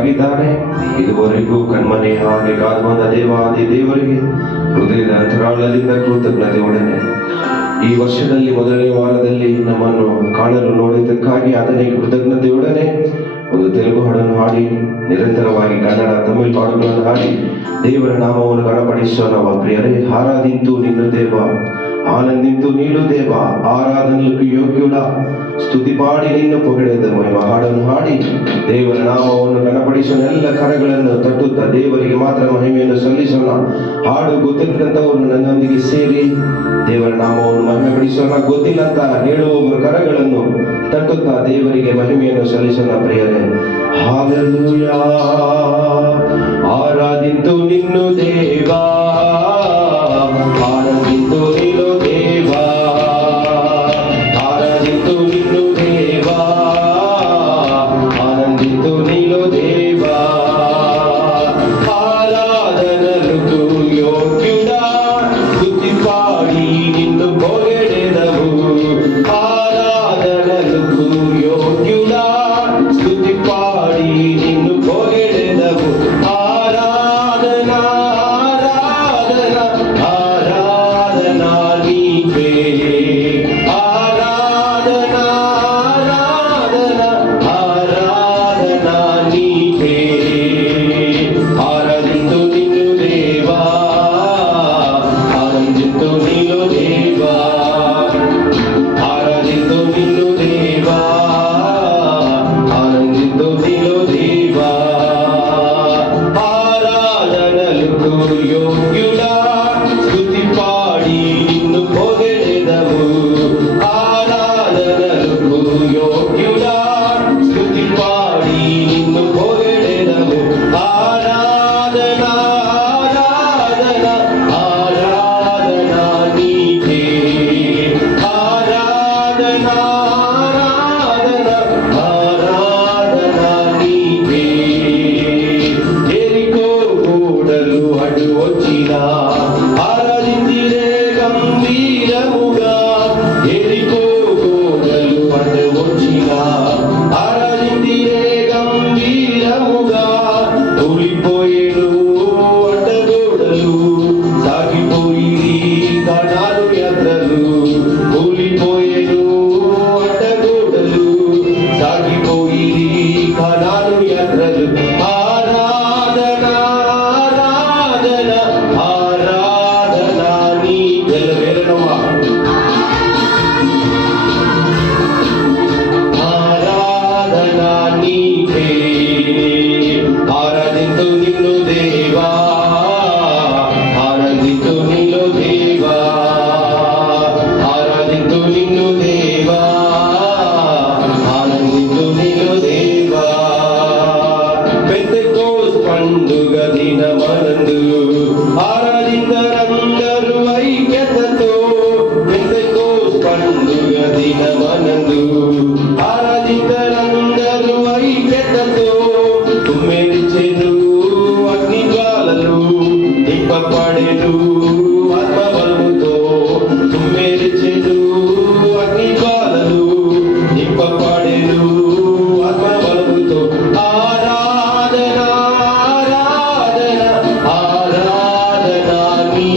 ಆಗಿದ್ದಾನೆ. ಇದುವರೆಗೂ ಕಣ್ಮನೆ ಹಾಗೆ ಕಾದು ಬಂದ ದೇವಾದಿ ದೇವರಿಗೆ ಹೃದಯದ ಅಂತರಾಳದಿಂದ ಕೃತಜ್ಞತೆ ಒಡನೆ ಈ ವರ್ಷದಲ್ಲಿ ಮೊದಲನೇ ವಾರದಲ್ಲಿ ನಮ್ಮನ್ನು ಕಾಣಲು ನೋಡಿದ್ದಕ್ಕಾಗಿ ಆತನಿಗೆ ಕೃತಜ್ಞತೆಯೊಡನೆ ಒಂದು ತೆಲುಗು ಹಾಡನ್ನು ಹಾಡಿ ನಿರಂತರವಾಗಿ ಕನ್ನಡ ತಮಿಳು ಹಾಡುಗಳನ್ನು ಹಾಡಿ ದೇವರ ನಾಮವನ್ನು ಗಣಪಡಿಸುವ ನಮ್ಮ ಪ್ರಿಯರೇ. ఆరాధింతు నిన్ను దేవా, ఆనందింతు నీಳು దేవ, ఆరాధనలకు యోగ్యుడా, ಸ್ತುತಿ ಪಾಡಿ ನಿನ್ನ ಪೊಗಳೆದೆವು ಎಂಬ ಹಾಡನ್ನು ಹಾಡಿ ದೇವರ ನಾಮವನ್ನು ಗಣಪಡಿಸೋಣ. ಎಲ್ಲ ಕರಗಳನ್ನು ತಟ್ಟುತ್ತಾ ದೇವರಿಗೆ ಮಾತ್ರ ಮಹಿಮೆಯನ್ನು ಸಲ್ಲಿಸೋಣ. ಹಾಡು ಗೊತ್ತಿದ್ದಂಥವರು ನನ್ನೊಂದಿಗೆ ಸೇರಿ ದೇವರ ನಾಮವನ್ನು ಮಹಿಮೆಪಡಿಸೋಣ. ಗೊತ್ತಿಲ್ಲ ಅಂತ ಹೇಳುವವರು ಕರಗಳನ್ನು ತಟ್ಟುತ್ತಾ ದೇವರಿಗೆ ಮಹಿಮೆಯನ್ನು ಸಲ್ಲಿಸೋಣ. ಪ್ರಿಯರೇ, ಹಾಲೆಲೂಯಾ. ಆರಾಧಿಂತು ನಿನ್ನು ದೇವಾ, ಆರಾಧಿಂತು ನೀನು ದೇವಾ, ಆರಾಧಿಂತು ನಿನ್ನು ದೇವಾ, ಆನಂದಿತು ನೀನು ದೇವಾ. ಆರಾಧನలకు ಯೋಗ್ಯುడా, స్తుతి పాడి నిన్ను పొగడెదవు. ఆరాధనలకు యోగ్యుడా, స్తుతి పాడి నిన్ను పొగడెదవు. ఆరాధన ఆరాధన ఆరాధన నీకే, ఆరాధన ఆరాధన ఆరాధన నీకే. ఆరాధింతు నిన్ను దేవా, ఆనందింతు నీలో దేవా, ఆరాధింతు నిన్ను దేవా, ఆనందింతు నీలో దేవా. ఆరాధనలకు యోగ్యుడా, స్తుతి పాడి నిన్ను పొగడెదవు. ఆరాధనలకు యోగ్యుడా, స్తుతి పాడి నిన్ను పొగడెదవు. ఆరాధన ఆరాధన ఆరాధన నీకే, ఆరాధన ఆరాధన ఆరాధన నీకే. ఎరికో గోడలు అడ్డు వచ్చినా ఆరాధించిరే గంభీరముగా. ఎరికో గోడలు అడ్డు వచ్చినా ఆరాధించిరే గంభీరముగా. తూలిపోయేను అడ్డగోడలు, సాగిపోయి కణాలు యాత్రలు. తూలిపోయేను అడ్డగోడలు, సాగిపోయి కణాలు యాత్రలు. ఆరాధన ఆరాధన ఆరాధన నీ వెలవేరనమా. ఆరాధన నీకే. ఆరాధింతు నిన్ను దేవా, ఆరాధింతు నిన్ను దేవా, ఆరాధింతు నిన్ను దేవా, ఆనందింతు నిన్ను దేవా. పెంతెకోస్తు పండుగ దినమందు ఆరాధించరందరూ ఐక్యతతో. పెంతెకోస్తు పండుగ దినమందు ఆరాధించరందరూ ఐక్యతతో. తుమ్మెరిచెను అగ్ని జ్వాలలు, నింపబడెను ఆత్మబలముతో. తుమ్మెరిచెను అగ్ని జ్వాలలు, నింపబడెను ఆత్మబలముతో. ఆరాధన ఆరాధన ఆరాధన నీ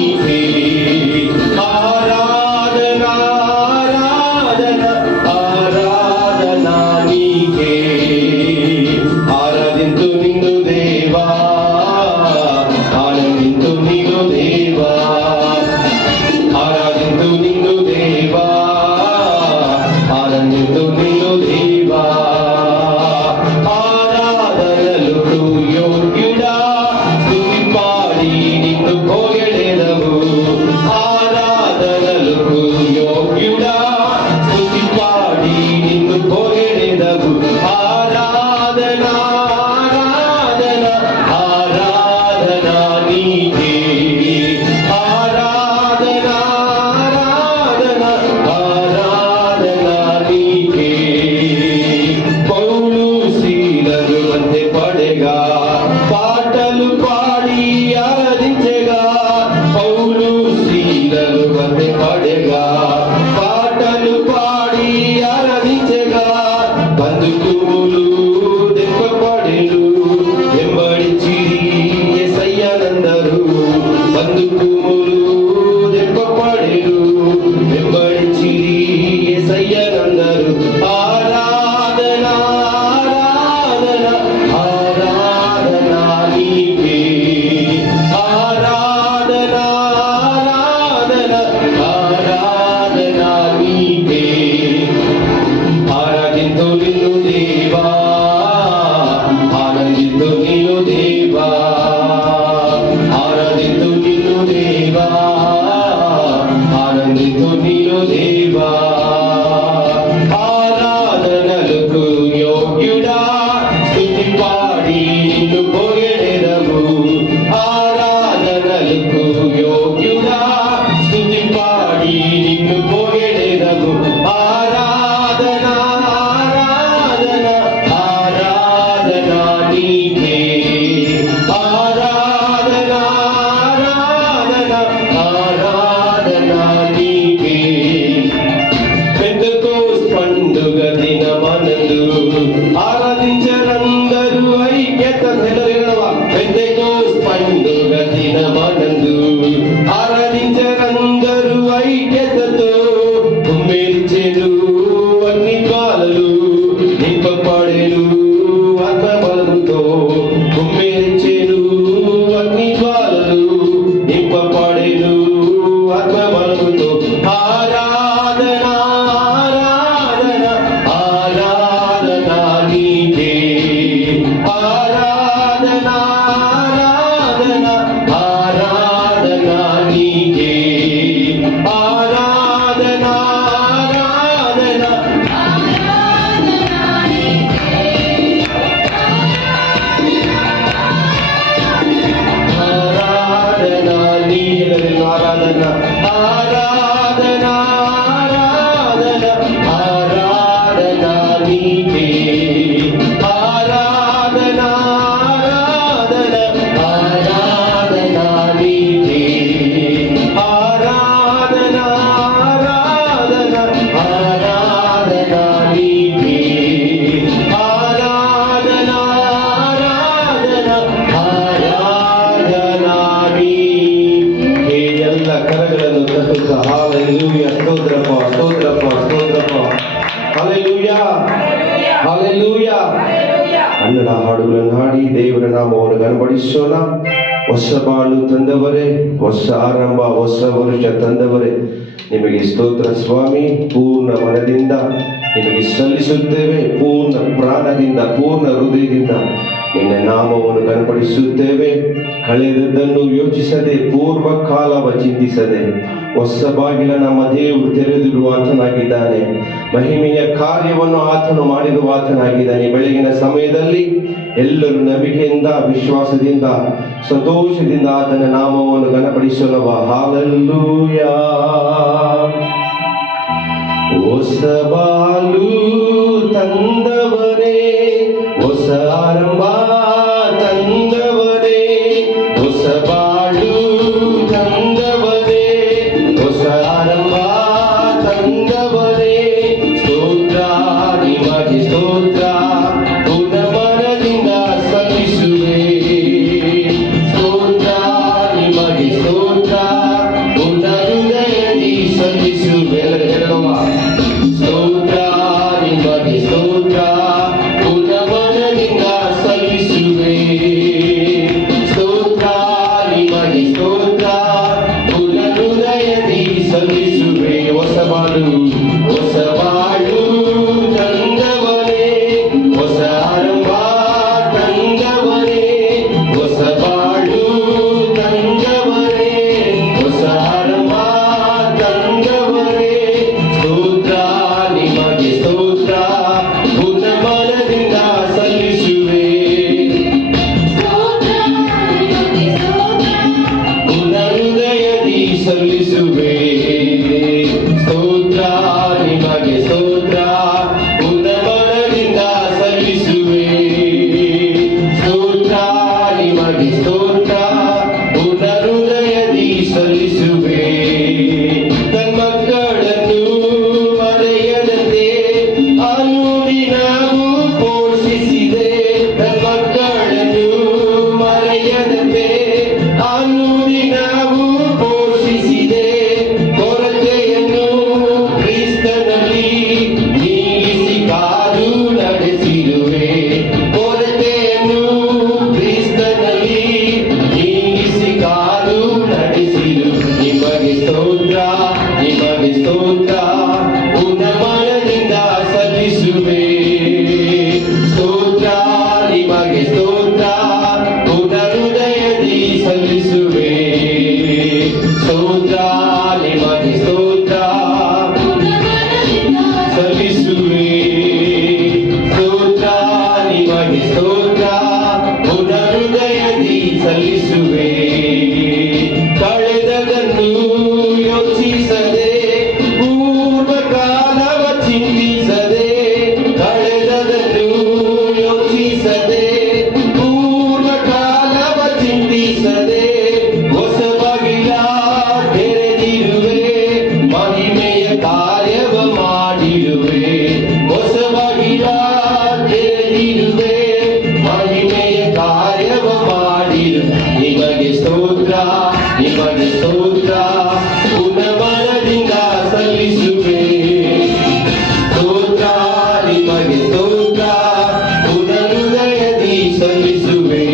ಹಾಲೆಲೂಯಾ, ಹಾಲೆಲೂಯಾ. ಕನ್ನಡ ಹಾಡುಗಳನ್ನು ಹಾಡಿ ದೇವರ ನಾಮವನ್ನು ಘನಪಡಿಸೋಣ. ಹೊಸ ಬಾಳು ತಂದವರೇ, ಹೊಸ ಆರಂಭ, ಹೊಸ ವರುಷ ತಂದವರೇ, ನಿಮಗೆ ಸ್ತೋತ್ರ ಸ್ವಾಮಿ. ಪೂರ್ಣ ಮನದಿಂದ ನಿಮಗೆ ಸಲ್ಲಿಸುತ್ತೇವೆ, ಪೂರ್ಣ ಪ್ರಾಣದಿಂದ, ಪೂರ್ಣ ಹೃದಯದಿಂದ ನಿನ್ನ ನಾಮವನ್ನು ಘನಪಡಿಸುತ್ತೇವೆ. ಕಳೆದದ್ದನ್ನು ಯೋಚಿಸದೆ, ಪೂರ್ವ ಕಾಲವ ಚಿಂತಿಸದೆ, ಹೊಸ ಬಾಗಿಲ ನಮ್ಮ ದೇವರು ತೆರೆದಿರುವ ಆತನಾಗಿದ್ದಾನೆ. ಮಹಿಮೆಯ ಕಾರ್ಯವನ್ನು ಆತನು ಮಾಡಿರುವ ಆತನಾಗಿದ್ದಾನೆ. ಬೆಳಗಿನ ಸಮಯದಲ್ಲಿ ಎಲ್ಲರೂ ನಂಬಿಕೆಯಿಂದ, ವಿಶ್ವಾಸದಿಂದ, ಸಂತೋಷದಿಂದ ಆತನ ನಾಮವನ್ನು ಘನಪಡಿಸಲವ. ಹಾಲೆಲೂಯಾ. ಹೊಸ ಬಾಳು ತಂದವರೇ, ಹೊಸ ಆರಂಭ ತಂದವರೇ, ಹೊಸ ಬಾಳು ತಂದವರೇ, ಹೊಸ ಆರಂಭ ತಂದವರೇ, ಸ್ತೋತ್ರ ನಿಮಗೆ ಸ್ತೋತ್ರ, ಪೂರ್ಣ ಮನದಿಂದ ಸಲ್ಲಿಸುವೆ. ಸ್ತೋತ್ರ ನಿಮಗೆ ಸ್ತೋತ್ರ, ಪೂರ್ಣ ಹೃದಯದಿ ಸಲ್ಲಿಸುವೆ. ಸ್ತೋತ್ರ ನಿಮಗೆ ಸ್ತೋತ್ರ, ಪೂರ್ಣ ಮನದಿಂದ ಸಲ್ಲಿಸುವೆ. ಸ್ತೋತ್ರ ನಿಮಗೆ ಸ್ತೋತ್ರ, ಪೂರ್ಣ ಹೃದಯದಿ ಸಲ್ಲಿಸುವೆ. ಹೊಸ ಬಾಳು, ಹೊಸ ಬಾಳು ತಂದವರೇ, ಹೊಸ ಆರಂಭ ತಂದವರೇ, ಹೊಸ ಬಾಳು ತಂದವರೇ, ಹೊಸ ಆರಂಭ ತಂದವರೇ, ಸ್ತೋತ್ರ ನಿಮಗೆ ಸ್ತೋತ್ರ, ಪೂರ್ಣ ಮನದಿಂದ ಸಲ್ಲಿಸುವೆ. ಪೂರ್ಣ ಹೃದಯದಿ ಸಲ್ಲಿಸುವೆ. ಸ್ತೋತ್ರ ನಿಮಗೆ ಸ್ತೋತ್ರ, ಪೂರ್ಣ ಮನದಿಂದ ಸಲ್ಲಿಸುವೆ. ಸ್ತೋತ್ರ ನಿಮಗೆ ಸ್ತೋತ್ರ, ಪೂರ್ಣ ಹೃದಯದಿ ಸಲ್ಲಿಸುವೆ. ನನ್ನ ಮಕ್ಕಳನ್ನು ಮರೆಯದಂತೆ ಅನುದಿನವೂ ಪೋಷಿಸಿದೆ. ನನ್ನ ಮಕ್ಕಳನ್ನು ಮರೆಯದಂತೆ ಅನುದಿನವೂ ಪೋಷಿಸಿದೆ. ಕೊರತೆಯನ್ನು ಕ್ರಿಸ್ತನಲ್ಲಿ ನೀಗಿಸಿ ಕಾದು ನಡೆಸಿರುವೆ. ಕೊರತೆಯನ್ನು ಕ್ರಿಸ್ತನಲ್ಲಿ ನೀಗಿಸಿ ಕಾದು ನಡೆಸಿರು. ನಿಮಗೆ ಸ್ತೋತ್ರ, ನಿಮಗೆ ಸ್ತೋತ್ರ, ಪೂರ್ಣ ಮನದಿಂದ ಸಲ್ಲಿಸುವೆ. ಸ್ತೋತ್ರ ನಿಮಗೆ ಸ್ತೋತ್ರ, ಪೂರ್ಣ ಹೃದಯದಿ ಸಲ್ಲಿಸುವೆ. ಸ್ತೋತ್ರ ನಿಮಗೆ ಸ್ತೋತ್ರ, ಸಲ್ಲಿಸುವೆ. ಸ್ತೋತ್ರ ನಿಮಗೆ ಸ್ತೋತ್ರ, ಪೂರ್ಣ ಹೃದಯದಿ ಸಲ್ಲಿಸುವೆ. ಕಳೆದದನ್ನು ಯೋಚಿಸದೆ, ಪೂರ್ವ ಕಾಲವ ಚಿಂತಿಸದೆ, ಕಳೆದದನ್ನು ಯೋಚಿಸದೆ, ಪೂರ್ವ ಕಾಲವ ಚಿಂತಿಸದೆ, ಹೊಸ ಬಾಗಿಲ ತೆರೆದಿರುವೆ, ಮಹಿಮೆಯ ಕಾರ್ಯವ ಮಾಡಿರುವೆ. ಹೊಸ ಬಾಗಿಲ ತೆರೆದಿರುವೆ, ಮಹಿಮೆಯ ಕಾರ್ಯವ ಮಾಡಿರು. ನಿಮಗೆ ಸ್ತೋತ್ರ, ನಿಮಗೆ ಸ್ತೋತ್ರ, ಪೂರ್ಣ ಮನದಿಂದ ಸಲ್ಲಿಸುವೆ. ಸ್ತೋತ್ರ ನಿಮಗೆ ಸ್ತೋತ್ರ, ಪೂರ್ಣ ಹೃದಯದಿ ಸಲ್ಲಿಸುವೆ.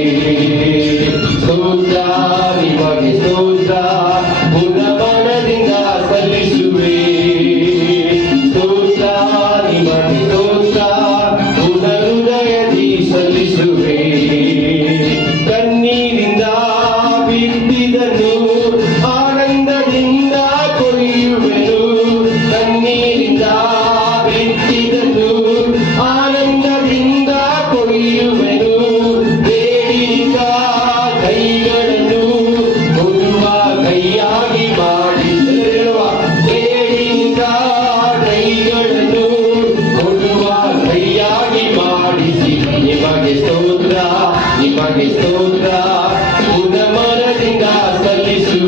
ಸ್ತೋತ್ರ ನಿಮಗೆ ಸ್ತೋತ್ರ, ಪೂರ್ಣ ಮನದಿಂದ ಸಲ್ಲಿಸುವೆ. ಸ್ತೋತ್ರ ನಿಮಗೆ ಸ್ತೋತ್ರ, ಪೂರ್ಣ ಹೃದಯದಿ ಸಲ್ಲಿಸುವೆ. ಕಣ್ಣೀರಿಂದ ಬಿತ್ತಿದನು ಆನಂದದಿಂದ ಕೊಯ್ಯುವೆನು. ಕಣ್ಣೀರಿಂದ ಬಿತ್ತಿದನು ಆನಂದದಿಂದ ಕೊಯ್ಯುವೆನು. ಬೇಡಿದ ಕೈಗಳನ್ನು ಕೊಡುವ ಕೈಯಾಗಿ ಮಾಡಿಸಿರುವ. ಬೇಡಿದ ಕೈಗಳನ್ನು ಕೊಡುವ ಕೈಯಾಗಿ ಮಾಡಿಸಿ. ನಿಮಗೆ ಸ್ತೋತ್ರ, ನಿಮಗೆ ಸ್ತೋತ್ರ, ಪೂರ್ಣ ಮನದಿಂದ ಸಲ್ಲಿಸು.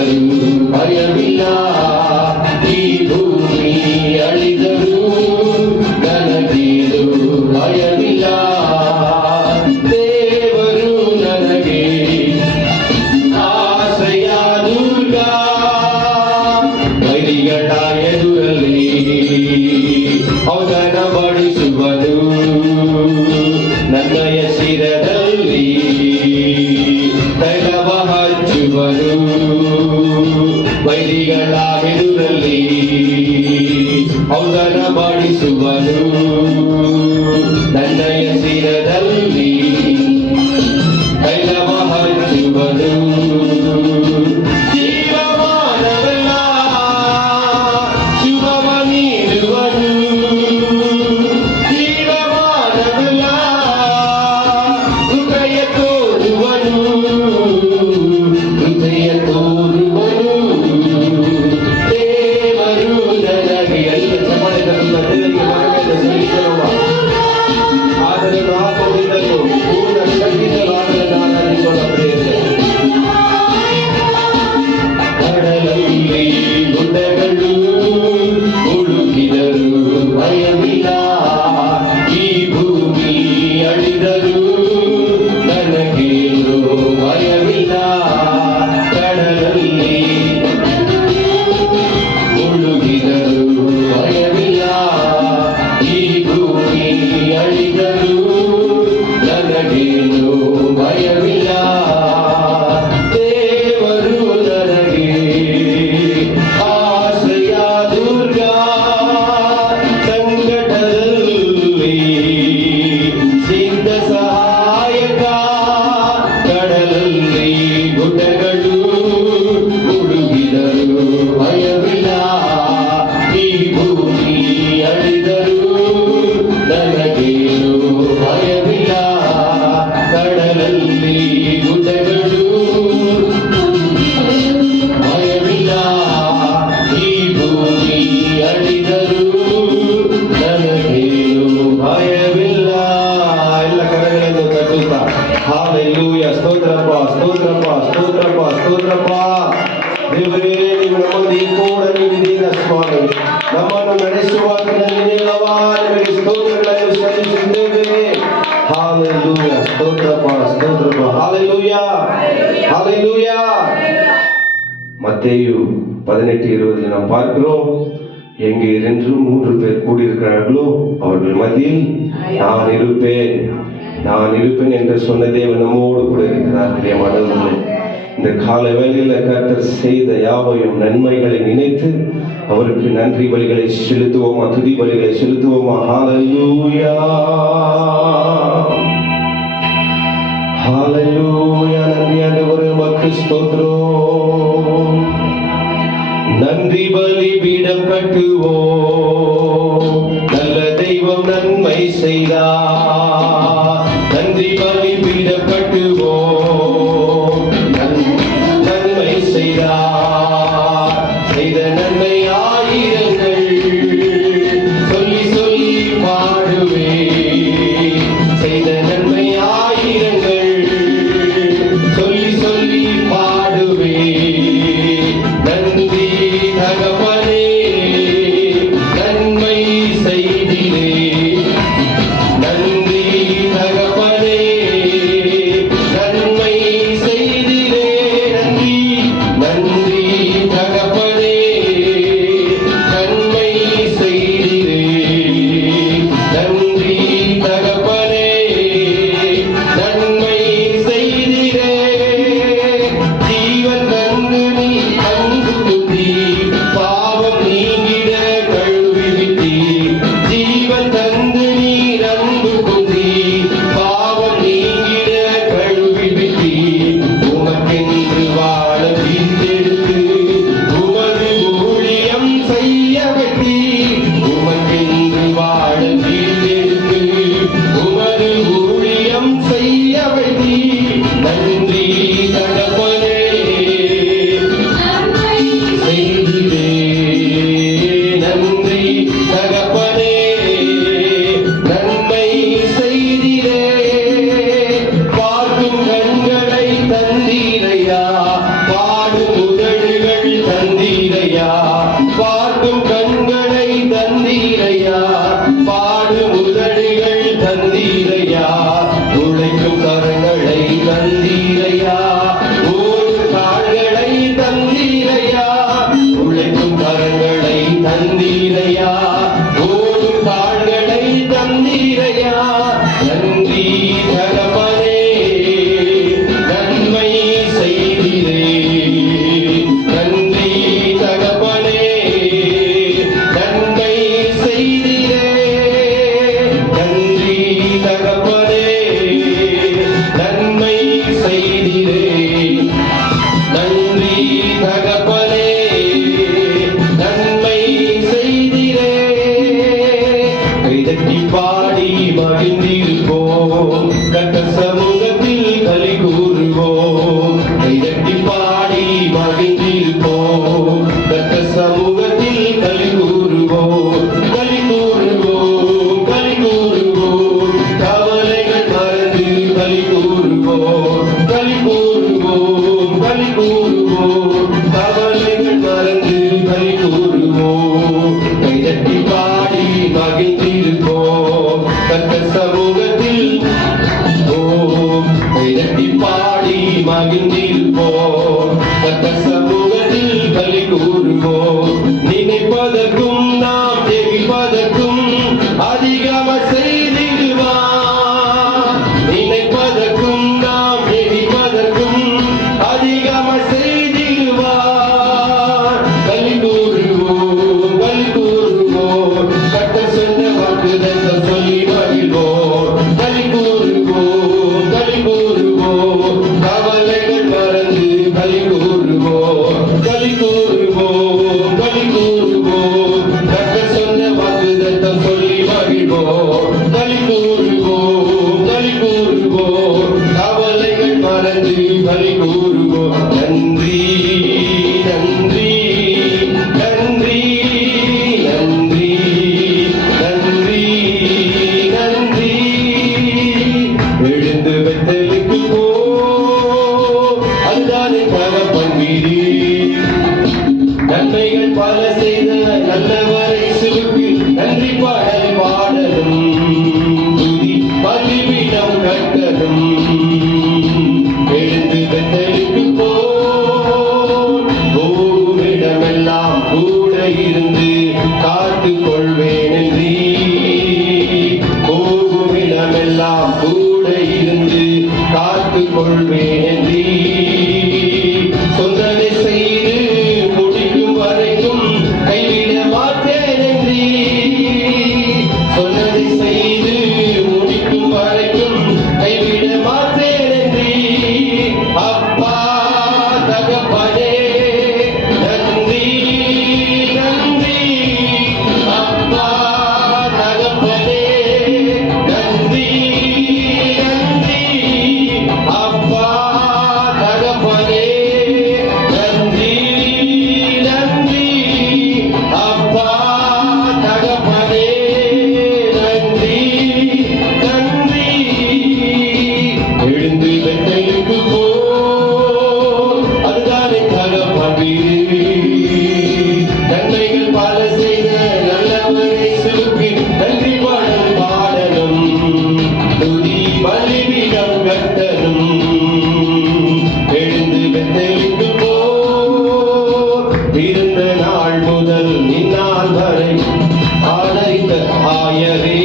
ಅಳಿದರು ಭಯವಿಲ್ಲ, ಈ ಭೂಮಿ ಅಳಿದರು ನನಗೇನು ಭಯವಿಲ್ಲ. ದೇವರು ನನಗೆ ಆಶ್ರಯ ದುರ್ಗ, ವೈರಿಗಳ ಎದುರಲ್ಲಿ ಔತಣ ಬಡಿಸುವನು, ನನ್ನಯ ಶಿರದಲ್ಲಿ ತೈಲವ ಹಚ್ಚುವನು. ವೈರಿಗಳ ಎದುರಲ್ಲಿ ಔತಣ ಬಡಿಸುವನು, ನನ್ನಯ ಶಿರದಲ್ಲಿ ತೈಲವ ಹಚ್ಚುವನು. ಜೀವಮಾನವೆಲ್ಲ ಶುಭವ ನೀಡುವನು, ಜೀವಮಾನವೆಲ್ಲ ಹೃದಯ ತೋರುವನು, ಹೃದಯ ತೋರುವನು. ದೇವರು ನನಗೆ ಎಲ್ಲ ಸಮಾಜದ ದೇವರಿಗೆ ಮನವಿಯನ್ನು ಸಲ್ಲಿಸುವ ಆದರನ್ನು ಆತ್ಮದಿಂದಲೂ ಪೂರ್ಣ ಶಕ್ತಿಯಿಂದಲೂ ಆದರನ್ನು ಆರಾಧಿಸೋಣ ಪ್ರಿಯರೇ. ಕಡಲಲ್ಲಿ ಗುಡ್ಡಗಳು ಮುಳುಗಿದರು ಭಯವಿಲ್ಲ, ಈ ಭೂಮಿ ಅಳಿದರು ನನಗೇನು ಭಯವಿಲ್ಲ. ಕಡಲಲ್ಲಿ ಮುಳುಗಿದರು ಭಯವಿಲ್ಲ, ಈ ಭೂಮಿ ಅಳಿದರು ನನಗೇನು ಭಯವಿಲ್ಲ. ದೇವರು ನನಗೆ ಆಶ್ರಯ ದುರ್ಗ, ಸಂಕಟದಲ್ಲಿ ಸಿದ್ಧ ಸಹಾಯಕ. ಕಡಲಲ್ಲಿ ಗುಡ್ಡಗಳು ಮುಳುಗಿದರು ಭಯವಿಲ್ಲ, ಈ ಭೂಮಿ ಅಳಿದರು ನನಗೇನು ಭಯವಿಲ್ಲ. ಕಡಲಲ್ಲಿ ಗುಡ್ಡಗಳು ಭಯವಿಲ್ಲ, ಈ ಭೂಮಿ ಅಳಿದರು ನನಗೇನು ಭಯವಿಲ್ಲ. ಎಲ್ಲ ಕರಗಳನ್ನು ತಟ್ಟುತ್ತಾ ಹಾಲೆಲೂಯ, ಸ್ತೋತ್ರಪ್ಪ ಸ್ತೋತ್ರಪ್ಪ ಸ್ತೋತ್ರಪ್ಪ ಸ್ತೋತ್ರಪ್ಪ. ದೇವರೇ, ನೀವು ನಮ್ಮೊಂದಿಗೆ ಕೂಡ ನೀವಿದ್ದೀರ ಸ್ವಾಮಿ. ನಮ್ಮನ್ನು ನಡೆಸುವಾಗ ನೀನೇನವಾ, ನಿಮಗೆ ಸ್ತೋತ್ರಗಳನ್ನು ಸಲ್ಲಿಸಿದ್ದೇವೆ. ಹಾಲೆಲೂಯ, ಸ್ತೋತ್ರಪ್ಪ ಸ್ತೋತ್ರಪ್ಪ. Hallelujah hallelujah. மத்தேயு 18:20 நாம் பார்க்கிறோம், எங்கே இரண்டு மூன்று பேர் கூடியிருக்கிறார்களோ அவர்கள் மத்தியில் நான் இருப்பேன், நான் இருப்பேன் என்று சொன்ன தேவன் நம்மோடு கூட இருக்கிறார். பிரியமானவர்களே, இந்த கால வேளையில கர்த்தர் செய்த யாவையும் நன்மைகளை நினைத்து அவருக்கு நன்றி பலிகளை செலுத்துவோமா, துதி பலிகளை செலுத்துவோமா. ஹalleluya ஹalleluya. நன்றியாண்டவரே, உமக்கு ஸ்தோத்திரம். நன்றி பலிபீடம் கட்டுவோம், நல்ல தெய்வம் நன்மை செய்தார். நன்றி பலிபீடம் கட்டுவோம், நன்மை செய்தார். செய்த நன்மை ஆயிரங்கள் சொல்லி சொல்லி பாடுவே. செய்த நன்மை ஆயிரங்கள் சொல்லி சொல்லி பாடுவே. நன்றி தகப்பனே, நன்மை செய்திலே. நன்றி தகப்பனே, நன்மை செய்திலே. நன்றி நன்றி தகப்பனே, மகிழ்ந்திருப்போம். கர்த்தர் சமூகத்தில் களி கூறுவோம், களி கூறுவோம், களி கூறுவோம். கவலைகள் மறந்து களி கூறுவோம், களி கூறுவோம், களி கூறுவோம். கவலைகள் மறந்து களி கூறுவோம். கைதட்டி பாடி மகிழ்ந்திருப்போம். கர்த்தர் சமூகத்தில் கைதட்டி பாடி மகிழ்ந்திருப்போம். கர்த்தர் சமூகத்தில் களி கூறுவோம். நினைப்பதற்கும் நாம் ஜெபிப்பதற்கும் அதிகமாக செய்திடுவார். நினைப்பதற்கும் நாம் ஜெபிப்பதற்கும் அதிகமாக செய்திடுவார். களி கூறுவோம், களி கூறுவோம். கர்த்தர் சொன்ன வாக்குத்தத்தம் சொல்லி மகிழ்வோம். களி கூறுவோம், களி கூறுவோம். கவலைகள் மறந்து களி கூறுவோம், களி கூறுவோம், களி கூறுவோம். கர்த்தர் சொன்ன வாக்குத்தத்தம் சொல்லி மகிழ்வோம். களி கூறுவோம், களி கூறுவோம். கவலைகள் மறந்து களி கூறுவோம். நன்றி நன்றி நன்றி நன்றி நன்றி நன்றி. எழுந்து பெத்தலுக்கு போ, அதுதானே தகப்பன் வீடு. நன்மைகள் பல செய்த நல்லவரை சுருக்கு நன்றி பாடல் பாடலும் துதி பலிபீடம் கட்டலும். எழுந்து பெத்தலுக்கு போ, போகும் இடமெல்லாம் கூட இருந்து காத்துக் கொள்வேன் என்றீ. போகும் இடமெல்லாம் கூட இருந்து காத்துக் கொள்வேன் என்றீ. சொன்னதை செய்து முடிக்கும் வரைக்கும் கைவிட மாட்டேன் என்றீ. சொன்னதை செய்து முடிக்கும் வரைக்கும் கைவிட மாட்டேன் என்றீ. அப்பா தகப்பனே நன்றி நன்றி. அப்பா தகப்பனே நன்றி நன்றி. அப்பா தகப்பனே நன்றி நன்றி. அப்பா தகப்பனே நன்றி நன்றி. எழுந்து பெத்தலுக்கு போ, அதுதானே தகப்பன் வீடு. நன்மைகள் பல செய்த நல்லவரை சுருக்கு நன்றி பாடல் பாடலும் துதி பலிபீடம் கட்டலும். எழுந்து பெத்தலுக்கு போ, இருந்த நாள் முதல் இந்நாள் வரை ஆதரித்த ஆயரே.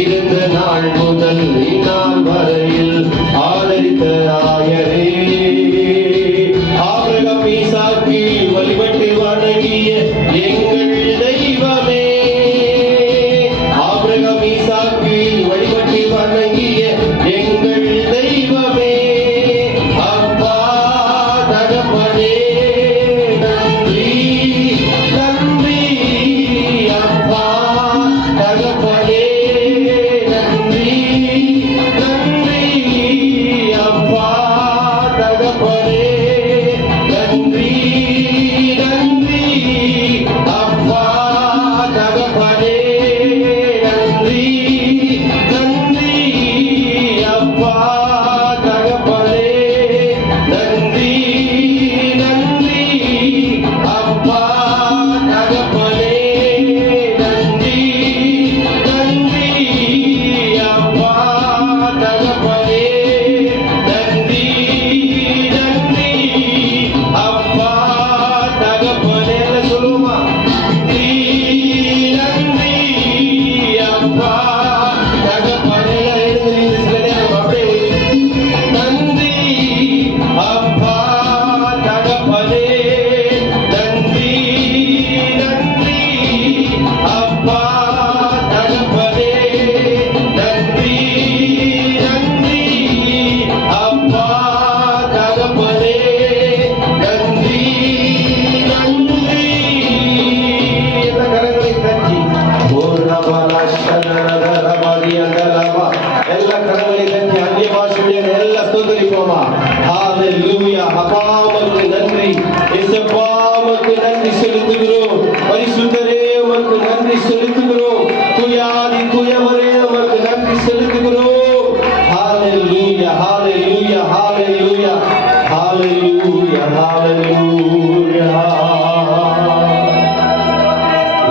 இருந்த நாள் முதல் இந்நாள் வரையில் ஆதரித்த ஆயரே. ஆபிரகாம் ஈசாக்கு வழிபட்டு வணங்கிய எங்கள் தெய்வமே. ஆபிரகாம் ஈசாக்கு வழிபட்டு வணங்கிய எங்கள் தெய்வமே. அப்பா தகப்பனே நன்றி நன்றி. அப்பா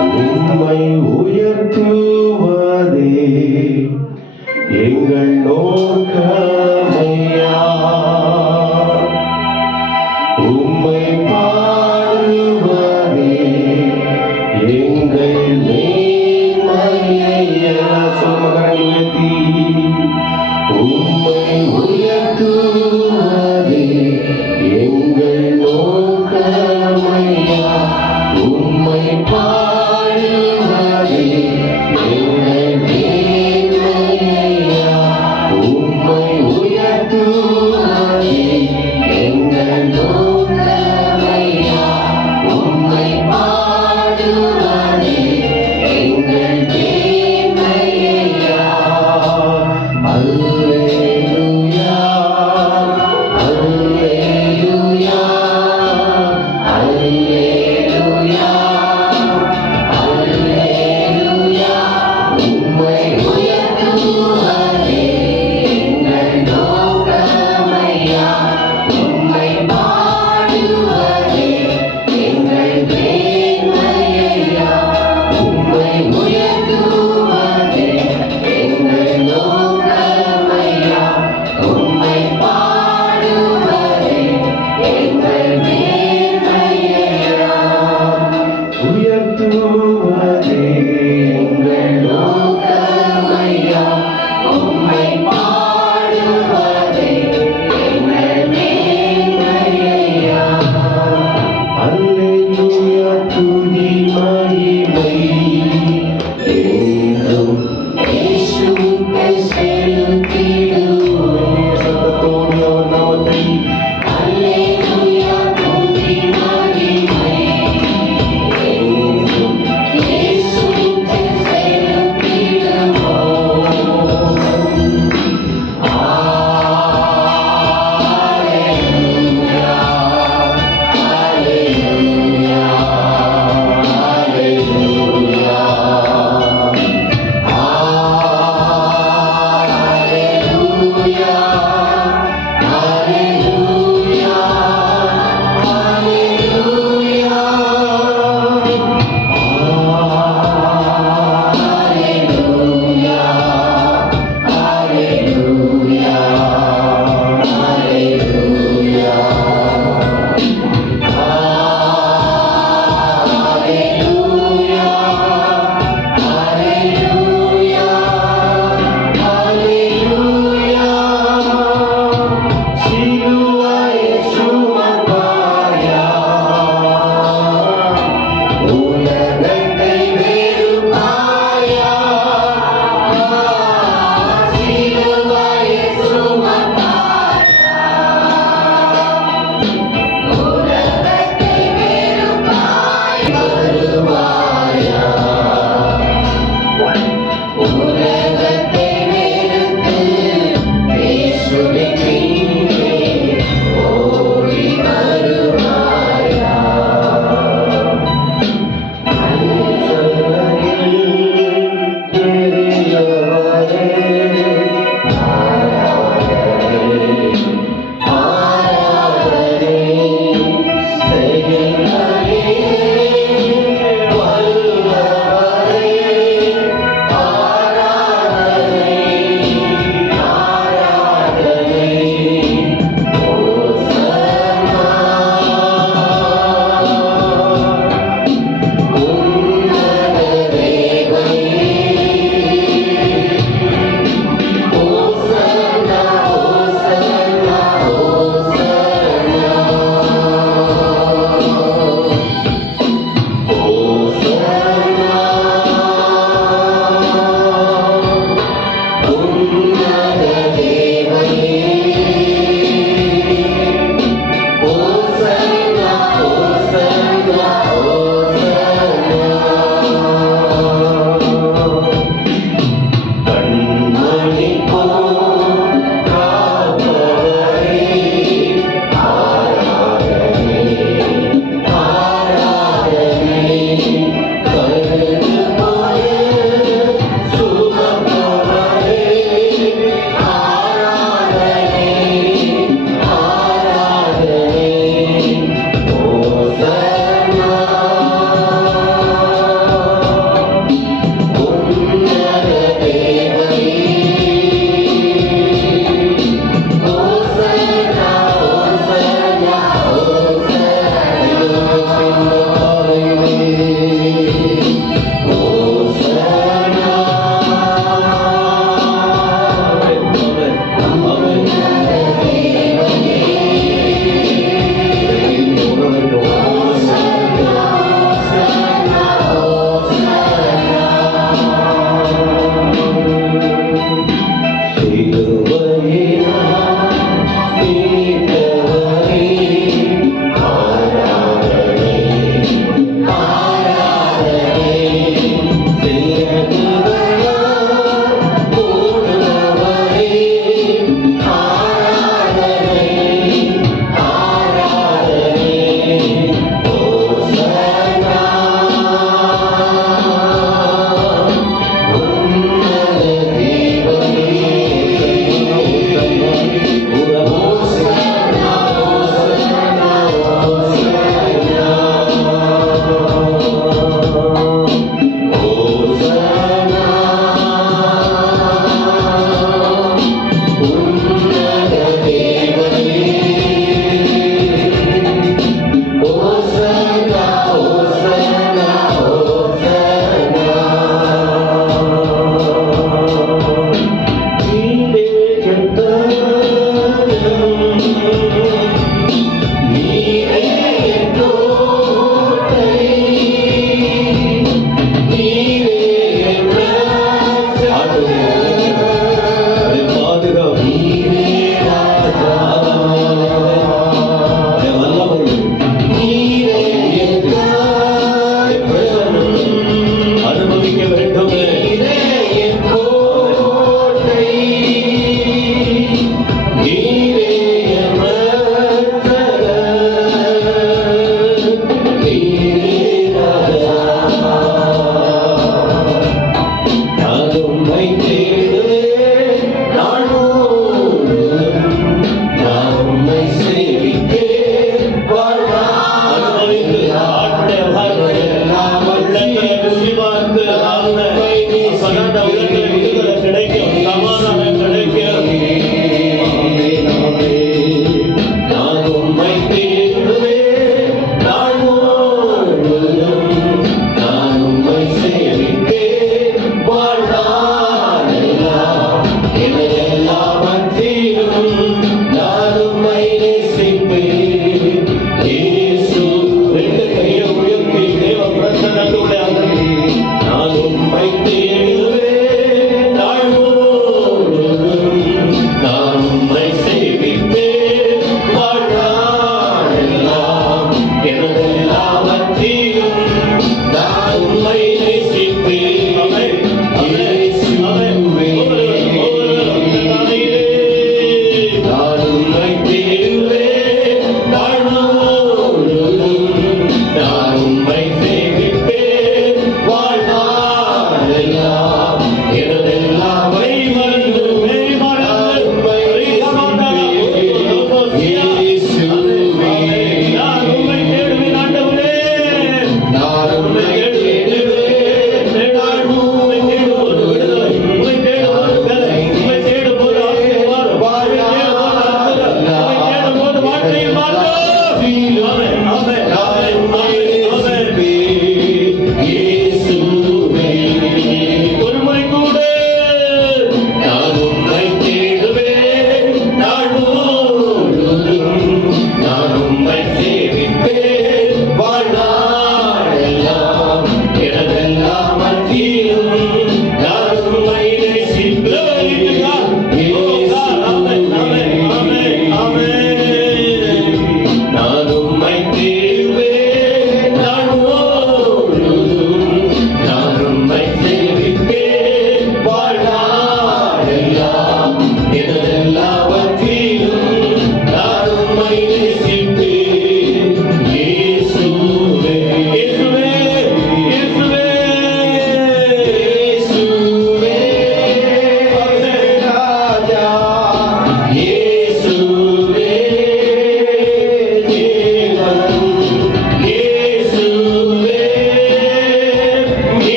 உம்மை உயர்த்துவதே எங்கள் நோக்கமையா. உம்மை பாடுவதே எங்கள் மேன்மையா. சோமகரங்களை உயர்த்தி உம்மை உயர்த்துவதே எங்கள் நோக்கமையா. உம்மை பாடுவதே எங்கள் மேன்மையா. உம்மை உயர்த்துவதே எங்கள் நோக்கமையா. உம்மை பாடுவதே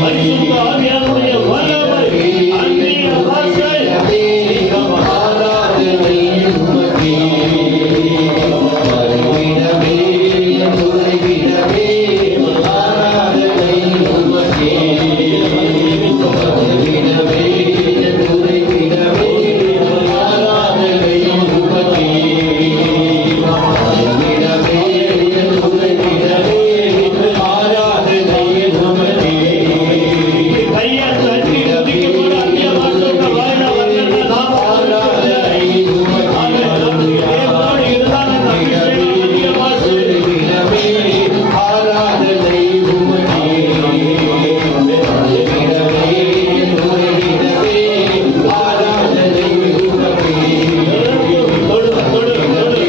பரிசுத்த ஆவியானவருடைய வல்லமை அன்பின் வாசை ஆராதனை உமக்கே மறுவிடமே துறைவிடமே ஆராதனை உமக்கே மறுவிடமே துறைவிடமே ஆராதனை உமக்கே மறுவிடமே துறைவிடமே ஆராதனை உமக்கே கையை தட்டி துதிக்க போற அந்நிய பாஷையோட வாயில வரலன்னா நாம் ஆராதனை உமக்கே தேவனோடு இருந்தால் அந்த அபிஷேகம் அந்நிய பாஷை ஆராதனை உமக்கே ஆராதனை உமக்கே தொடு தொடு தொடு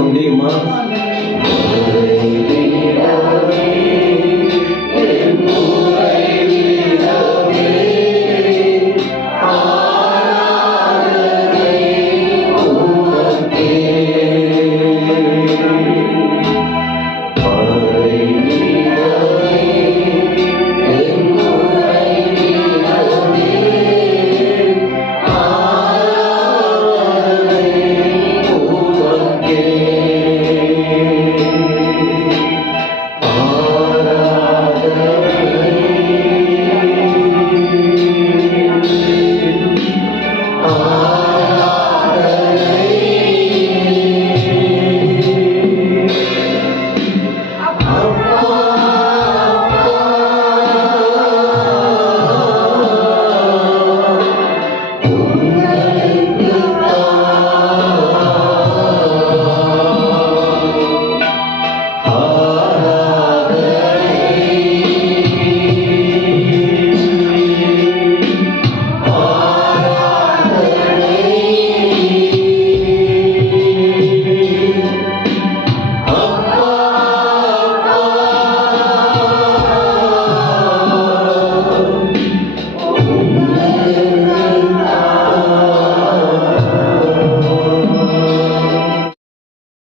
முடியுமா?